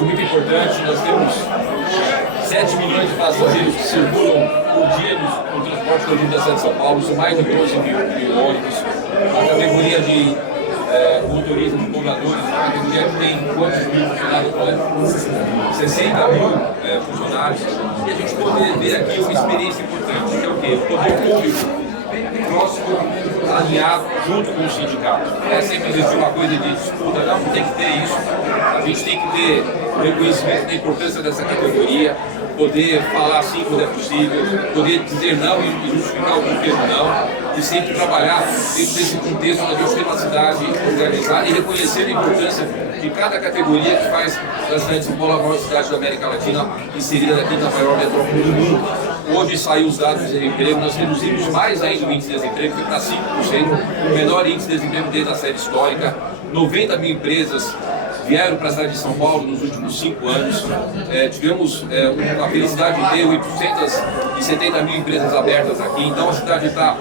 algo muito importante. Nós temos 7 milhões de passageiros que circulam por dia no transporte coletivo da cidade de São Paulo, são mais de 12 mil ônibus. A categoria de motoristas, de cobradores, uma categoria que tem quantos mil funcionários? 60 mil funcionários. E a gente poder ver aqui uma experiência importante, que é o quê? O poder público próximo, alinhado, junto com o sindicato. Não é sempre existir uma coisa de disputa, não tem que ter isso. A gente tem que ter o reconhecimento da importância dessa categoria, poder falar assim quando é possível, poder dizer não e justificar o porquê do não, e sempre trabalhar dentro desse contexto onde a gente tem uma cidade organizada e reconhecer a importância de cada categoria que faz da cidade de São Paulo a maior cidade da América Latina, inserida na quinta maior metrópole do mundo. Hoje saiu os dados de desemprego, nós reduzimos mais ainda o índice de desemprego, foi para 5%, o menor índice de desemprego desde a série histórica. 90 mil empresas vieram para a cidade de São Paulo nos últimos 5 anos. Tivemos a felicidade de ter 870 mil empresas abertas aqui, então a cidade está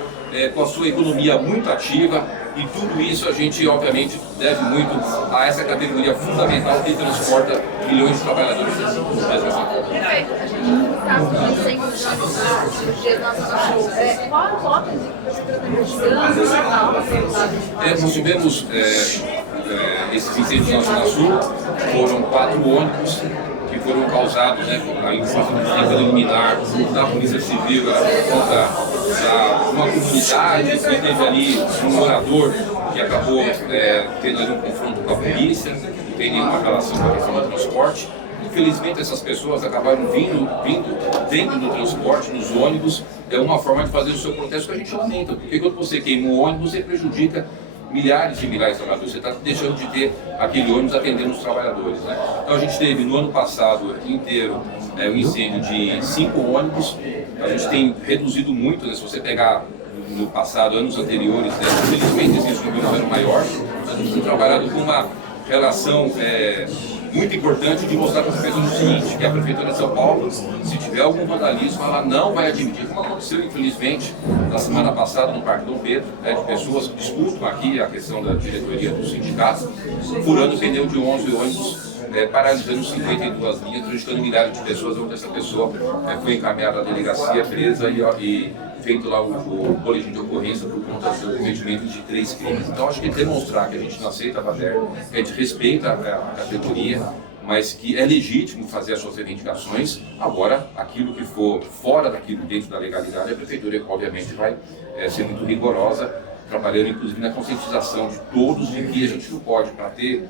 com a sua economia muito ativa, e tudo isso a gente obviamente deve muito a essa categoria fundamental que transporta milhões de trabalhadores. Perfeito. A gente está com 100 milhões de dias na Zona Sul. Qual a rota que você está investigando? Nós tivemos esses incêndios na Zona Sul, foram 4 ônibus que foram causados, a iniciativa do liminar da Polícia Civil, por conta de uma comunidade que teve ali um morador que acabou tendo ali um confronto com a polícia, não tem nenhuma relação com a questão do transporte. Infelizmente essas pessoas acabaram vindo dentro do transporte, nos ônibus. É uma forma de fazer o seu protesto que a gente lamenta, porque quando você queima o ônibus, você prejudica milhares e milhares de trabalhadores, você está deixando de ter aquele ônibus atendendo os trabalhadores. Então a gente teve no ano passado inteiro um incêndio de 5 ônibus, a gente tem reduzido muito, se você pegar no passado, anos anteriores, infelizmente existe um número maior, a gente tem trabalhado com uma relação muito importante de mostrar para as pessoas o seguinte, que a Prefeitura de São Paulo, se tiver algum vandalismo, ela não vai admitir, como aconteceu infelizmente na semana passada no Parque Dom Pedro, de pessoas que disputam aqui a questão da diretoria do sindicato, furando o pneu de 11 ônibus, paralisando 52 linhas, prejudicando milhares de pessoas, onde essa pessoa foi encaminhada à delegacia, presa e feito lá o boletim de ocorrência por conta do cometimento de 3 crimes. Então acho que demonstrar que a gente não aceita a baderna, que a gente respeita a categoria, mas que é legítimo fazer as suas reivindicações. Agora, aquilo que for fora daquilo dentro da legalidade, a Prefeitura obviamente vai ser muito rigorosa, trabalhando inclusive na conscientização de todos de que a gente não pode, para ter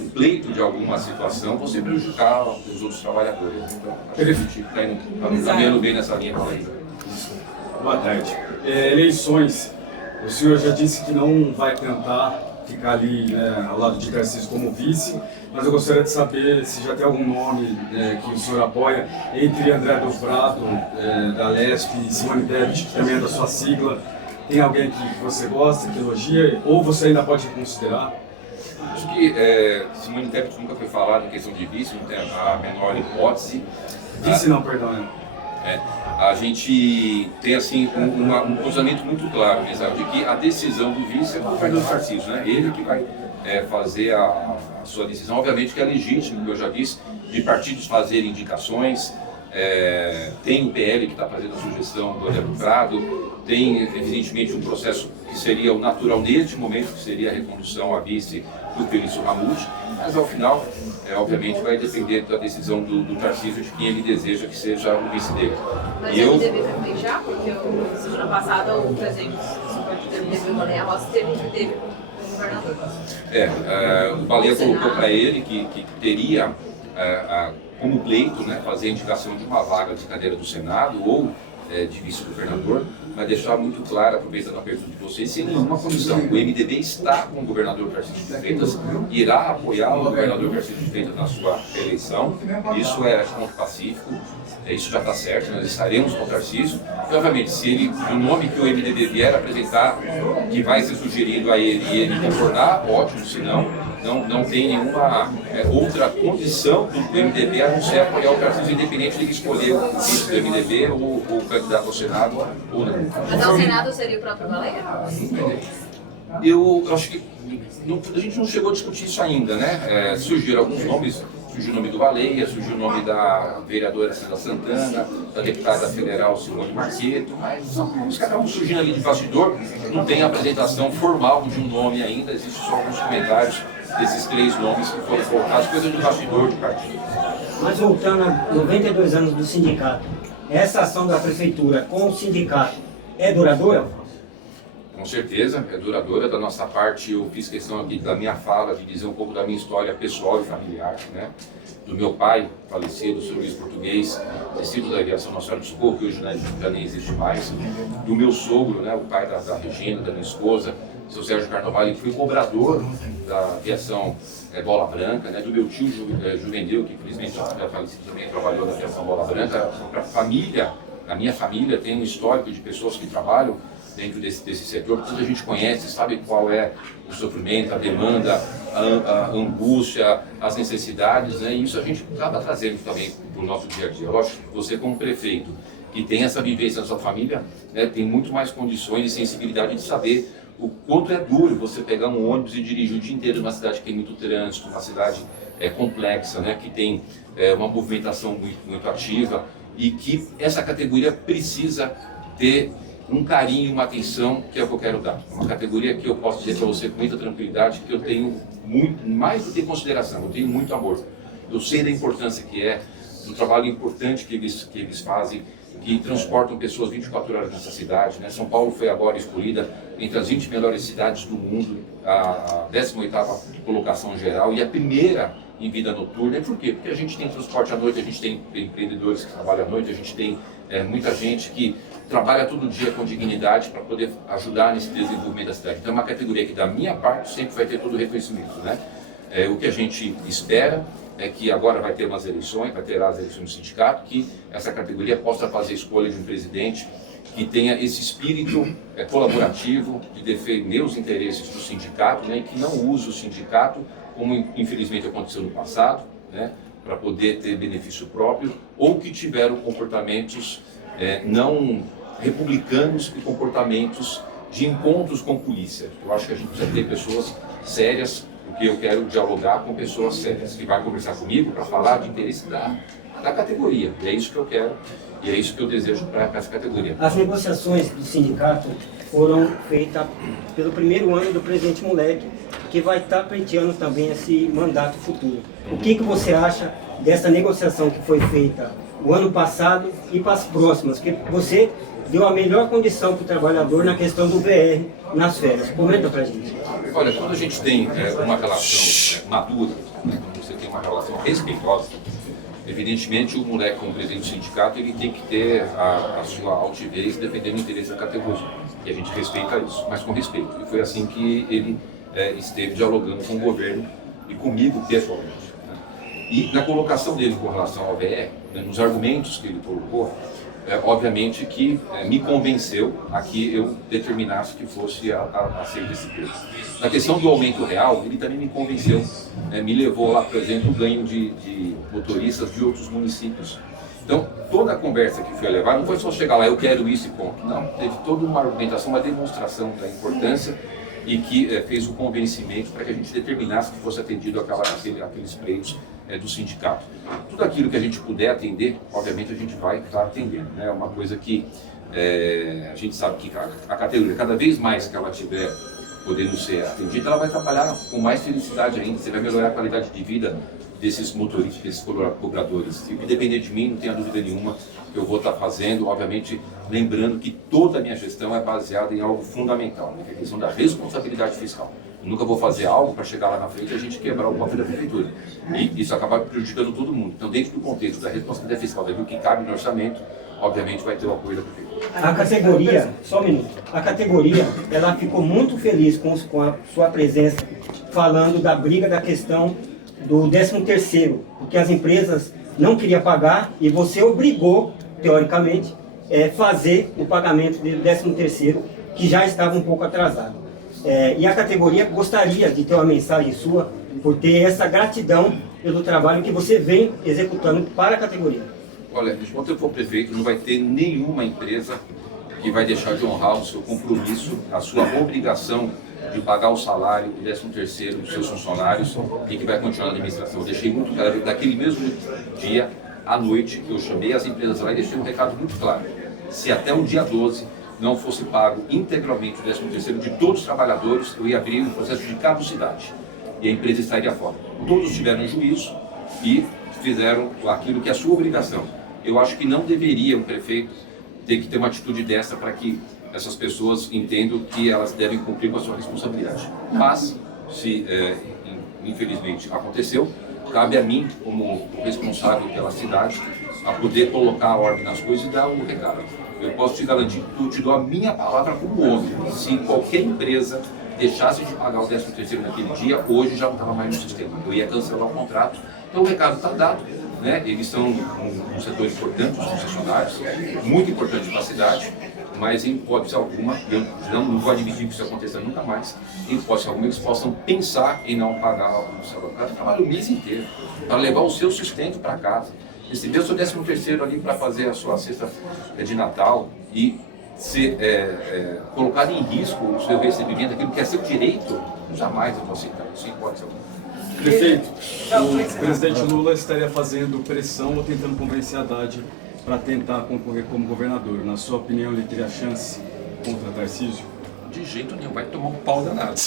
o pleito de alguma situação, você prejudicar os outros trabalhadores. Então, acho que a gente está indo caminhando bem nessa linha. Boa tarde. Eleições, o senhor já disse que não vai tentar ficar ali ao lado de Tarcísio como vice, mas eu gostaria de saber se já tem algum nome que o senhor apoia entre André do Prado, da Lesp, e Simone Tebet, que também é da sua sigla. Tem alguém que você gosta, que elogia, ou você ainda pode considerar? Acho que Simone Tebet nunca foi falado em questão de vice, não tem a menor hipótese. Vice não, perdão. A gente tem assim um posicionamento muito claro, de que a decisão do vice é do Fernando Tarcísio, ele que vai fazer a sua decisão. Obviamente que é legítimo, como eu já disse, de partidos fazerem indicações. Tem o PL que está fazendo a sugestão do André do Prado, tem evidentemente um processo que seria o natural neste momento, que seria a recondução a vice do Felício Ramute, mas ao final, obviamente, vai depender da decisão do Tarcísio de quem ele deseja que seja o vice dele. Mas ele deve já, porque semana passada o presidente do partido MDB, o Baleia Rossi, teve como governador. O Baleia colocou para ele que teria como pleito fazer a indicação de uma vaga de cadeira do Senado ou de vice-governador, mas deixar muito claro, aproveitando a pergunta de vocês, sem nenhuma condição. O MDB está com o governador Tarcísio de Freitas, irá apoiar o governador Tarcísio de Freitas na sua eleição. Isso é ponto pacífico, isso já está certo, nós estaremos com o Tarcísio. E, obviamente, se o nome que o MDB vier apresentar, que vai ser sugerido a ele e ele concordar, ótimo, se não tem nenhuma outra condição do MDB a não ser apoiar o Tarcísio, independente de ele escolher o vice do MDB ou o candidato ao Senado ou não. Mas ao Senado seria o próprio Baleia? Eu acho que a gente não chegou a discutir isso ainda, surgiram alguns nomes surgiu o nome do Baleia, surgiu o nome da vereadora Sandra Santana, da deputada federal Simone Marqueto, mas os caras vão surgindo ali de bastidor, não tem apresentação formal de um nome ainda, existem só alguns comentários desses 3 nomes que foram colocados, coisas de bastidor de partido. Mas voltando a 92 anos do sindicato, essa ação da prefeitura com o sindicato é duradoura? Com certeza, é duradoura. Da nossa parte, eu fiz questão aqui da minha fala, de dizer um pouco da minha história pessoal e familiar, né? Do meu pai, falecido, o Sr. Luiz Português, tecido da Aviação Nacional de Socorro, que hoje já nem existe mais. Do meu sogro, né? O pai da Regina, da minha esposa, o Sr. Sérgio Carnovale, que foi cobrador da Aviação Bola Branca, né? Do meu tio Juvenil, que infelizmente já falecido também, trabalhou na Aviação Bola Branca. Para a família, a minha família tem um histórico de pessoas que trabalham dentro desse setor, que a gente conhece, sabe qual é o sofrimento, a demanda, a angústia, as necessidades, né? E isso a gente acaba trazendo também para o nosso dia a dia. Lógico que você, como prefeito, que tem essa vivência na sua família, né, tem muito mais condições e sensibilidade de saber o quanto é duro você pegar um ônibus e dirigir o dia inteiro numa cidade que tem muito trânsito, uma cidade complexa, né, que tem uma movimentação muito ativa, e que essa categoria precisa ter um carinho, uma atenção, que é o que eu quero dar. Uma categoria que eu posso dizer para você com muita tranquilidade que eu tenho muito, mais do que consideração, eu tenho muito amor. Eu sei da importância que é, do trabalho importante que eles fazem, que transportam pessoas 24 horas nessa cidade, né? São Paulo foi agora escolhida entre as 20 melhores cidades do mundo, a 18ª colocação geral e a primeira em vida noturna. E por quê? Porque a gente tem transporte à noite, a gente tem empreendedores que trabalham à noite, a gente tem muita gente que trabalha todo dia com dignidade para poder ajudar nesse desenvolvimento da cidade. Então é uma categoria que da minha parte sempre vai ter todo o reconhecimento, né? O que a gente espera é que agora vai ter as eleições do sindicato, que essa categoria possa fazer escolha de um presidente que tenha esse espírito colaborativo de defender os interesses do sindicato, né, e que não use o sindicato, como infelizmente aconteceu no passado, né, para poder ter benefício próprio, ou que tiveram comportamentos não republicanos e comportamentos de encontros com polícia. Eu acho que a gente precisa ter pessoas sérias, porque eu quero dialogar com pessoas sérias, que vai conversar comigo para falar de interesse da categoria. E é isso que eu quero, e é isso que eu desejo para essa categoria. As negociações do sindicato foram feitas pelo primeiro ano do presidente Moleque, que vai estar pleiteando também esse mandato futuro. O que você acha dessa negociação que foi feita o ano passado e para as próximas? Porque você deu a melhor condição para o trabalhador na questão do VR nas férias. Comenta para a gente. Olha, quando a gente tem uma relação madura, né, quando você tem uma relação respeitosa, evidentemente o moleque como presidente do sindicato ele tem que ter a sua altivez defendendo o interesse da categoria. E a gente respeita isso, mas com respeito. E foi assim que ele esteve dialogando com o governo e comigo pessoalmente. Né? E na colocação dele com relação ao VR, né, nos argumentos que ele colocou, obviamente que me convenceu a que eu determinasse que fosse aceito esse preço. Na questão do aumento real, ele também me convenceu, me levou lá, por exemplo, o ganho de motoristas de outros municípios. Então, toda a conversa que foi levada, não foi só chegar lá, eu quero isso e ponto. Não, teve toda uma argumentação, uma demonstração da importância e que fez o convencimento para que a gente determinasse que fosse atendido aqueles pleitos do sindicato. Tudo aquilo que a gente puder atender, obviamente a gente vai estar atendendo. É uma coisa que a gente sabe que a categoria, cada vez mais que ela tiver podendo ser atendida, ela vai trabalhar com mais felicidade ainda, você vai melhorar a qualidade de vida desses motoristas, desses cobradores. E independente de mim, não tenha dúvida nenhuma, eu vou estar fazendo, obviamente, lembrando que toda a minha gestão é baseada em algo fundamental, né, que é a questão da responsabilidade fiscal. Eu nunca vou fazer algo para chegar lá na frente e a gente quebrar o cofre da prefeitura. E isso acaba prejudicando todo mundo. Então, dentro do contexto da responsabilidade fiscal, daquilo que cabe no orçamento, obviamente vai ter o apoio da prefeitura. A categoria, só um minuto, a categoria, ela ficou muito feliz com a sua presença, falando da briga da questão do 13º, porque as empresas não queriam pagar e você obrigou, teoricamente, fazer o pagamento do 13º, que já estava um pouco atrasado. E a categoria gostaria de ter uma mensagem sua, por ter essa gratidão pelo trabalho que você vem executando para a categoria. Olha, enquanto eu for prefeito, não vai ter nenhuma empresa que vai deixar de honrar o seu compromisso, a sua obrigação de pagar o salário, o 13º dos seus funcionários e que vai continuar na administração. Eu deixei muito claro, daquele mesmo dia, à noite, que eu chamei as empresas lá e deixei um recado muito claro. Se até o dia 12 não fosse pago integralmente o 13º de todos os trabalhadores, eu ia abrir um processo de caducidade e a empresa estaria fora. Todos tiveram juízo e fizeram aquilo que é a sua obrigação. Eu acho que não deveria um prefeito ter que ter uma atitude dessa para que essas pessoas entendam que elas devem cumprir com a sua responsabilidade. Mas, se infelizmente aconteceu, cabe a mim, como responsável pela cidade, a poder colocar a ordem nas coisas e dar o recado. Eu posso te garantir, eu te dou a minha palavra como homem. Se qualquer empresa deixasse de pagar o 13º naquele dia, hoje já não estava mais no sistema. Eu ia cancelar o contrato. Então o recado está dado, né? Eles são um setor importante, os concessionários, muito importante para a cidade, mas em hipótese alguma, eu não vou admitir que isso aconteça nunca mais, em hipótese alguma eles possam pensar em não pagar o salário. O cara trabalha o mês inteiro para levar o seu sustento para casa, receber o seu 13º ali para fazer a sua cesta de Natal e ser colocado em risco o seu recebimento, aquilo que é seu direito, jamais eu vou aceitar isso, em hipótese alguma. Prefeito, o presidente Lula estaria fazendo pressão ou tentando convencer a Haddad para tentar concorrer como governador. Na sua opinião, ele teria chance contra Tarcísio? De jeito nenhum, vai tomar um pau danado.